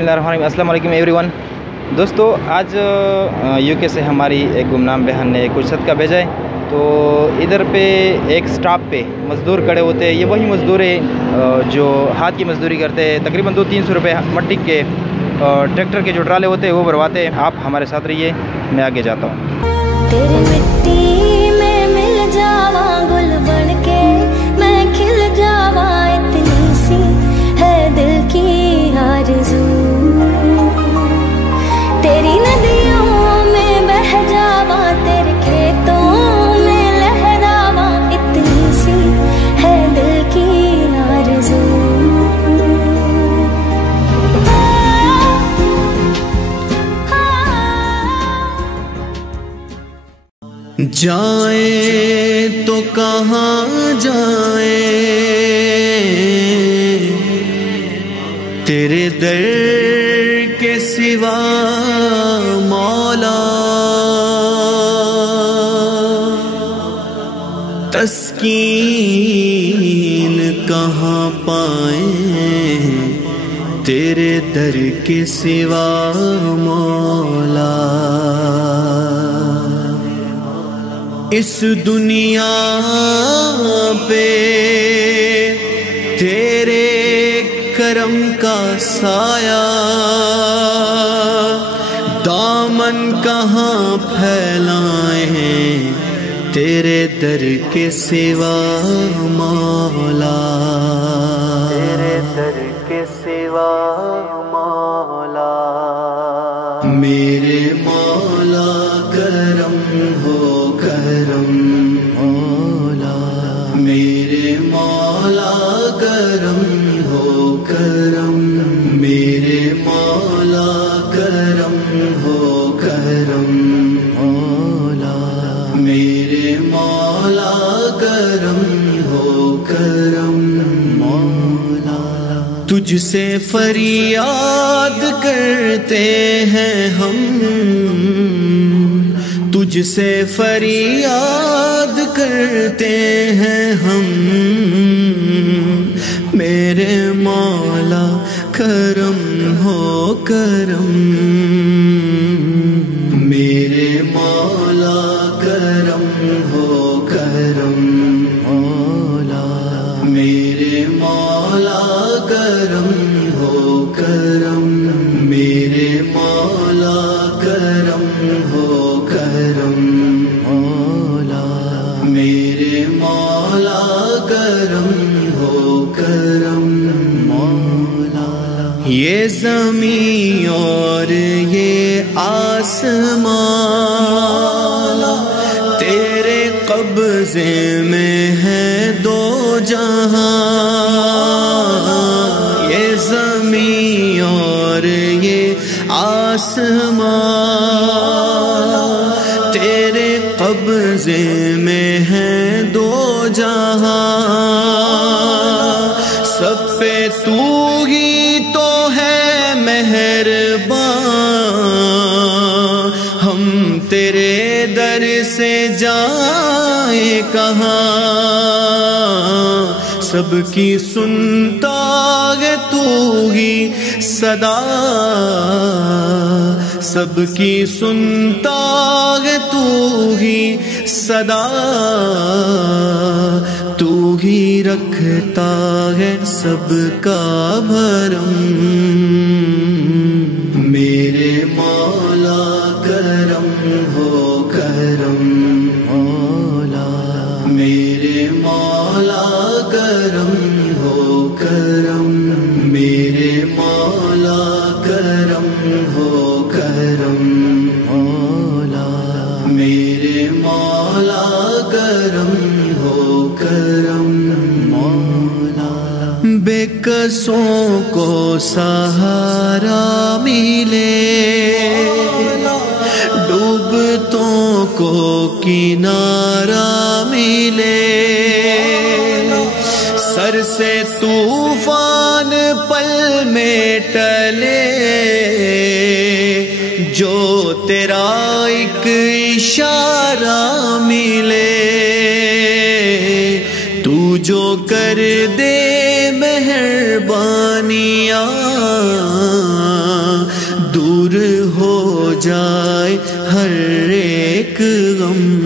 बिस्मिल्लाहिर्रहमानिर्रहीम। अस्सलाम वालेकुम एवरीवन। दोस्तों, आज यूके से हमारी एक गुमनाम बहन ने कुछ सदका भेजा है। तो इधर पे एक स्टॉप पे मज़दूर खड़े होते हैं। ये वही मज़दूर है जो हाथ की मज़दूरी करते हैं। तकरीबन 200-300 रुपये मट्टी के ट्रैक्टर के जो ट्राले होते हैं वो भरवाते हैं। आप हमारे साथ रहिए, मैं आगे जाता हूँ। तेरी मिट्टी में मिल जावा गुल बन के मैं खिल जावा, इतनी सी है दिल की आरज़ू। तेरी नदियों में बह जावा, तेरे खेतों में लहरावा, इतनी सी है दिल की आरज़ू। जाए तो कहाँ जाए तेरे दर के सिवा मौला, तस्कीन कहाँ पाए तेरे दर के सिवा मौला। इस दुनिया पे तेरे करम का साया, दामन कहाँ फैलाए हैं तेरे दर के सिवा मौला, तेरे दर के सिवा मौला। मेरे मौला करम हो करम मौला, मेरे मौला करम हो करम, मेरे मौला करम हो करम मौला, मेरे मौला करम हो करम मौला। तुझसे फरियाद करते हैं हम, तुझसे फरियाद करते हैं हम, मेरे मौला करम हो करम, मेरे मौला करम हो करम मौला, मेरे मौला करम हो करम, मेरे मौला करम हो करम मौला, मेरे मौला करम हो करम मौला। ये ज़मीं और ये आसमान तेरे कब्ज़े में है दो जहां। ये ज़मीं और ये आसमान तेरे कब्ज़े में है दो जहां। सब पे तू ही तो है मेहरबान, हम तेरे दर से जाए कहाँ। सबकी सुनता है तू ही सदा, सबकी सुनता है तू ही सदा, तू ही रखता है सबका भरम। मेरे मौला करम हो करम मौला, मेरे मौला करम हो करम, मेरे मौला करम हो करम मौला, मेरे मौला करम हो करम मौला। बेकसों को सहारा मिले, डूबतों को किनारा मिले, सर से तूफान पल में टले, जो तेरा एक इशारा मिले। तू जो कर दे मेहरबानियाँ جائے ہر ایک غم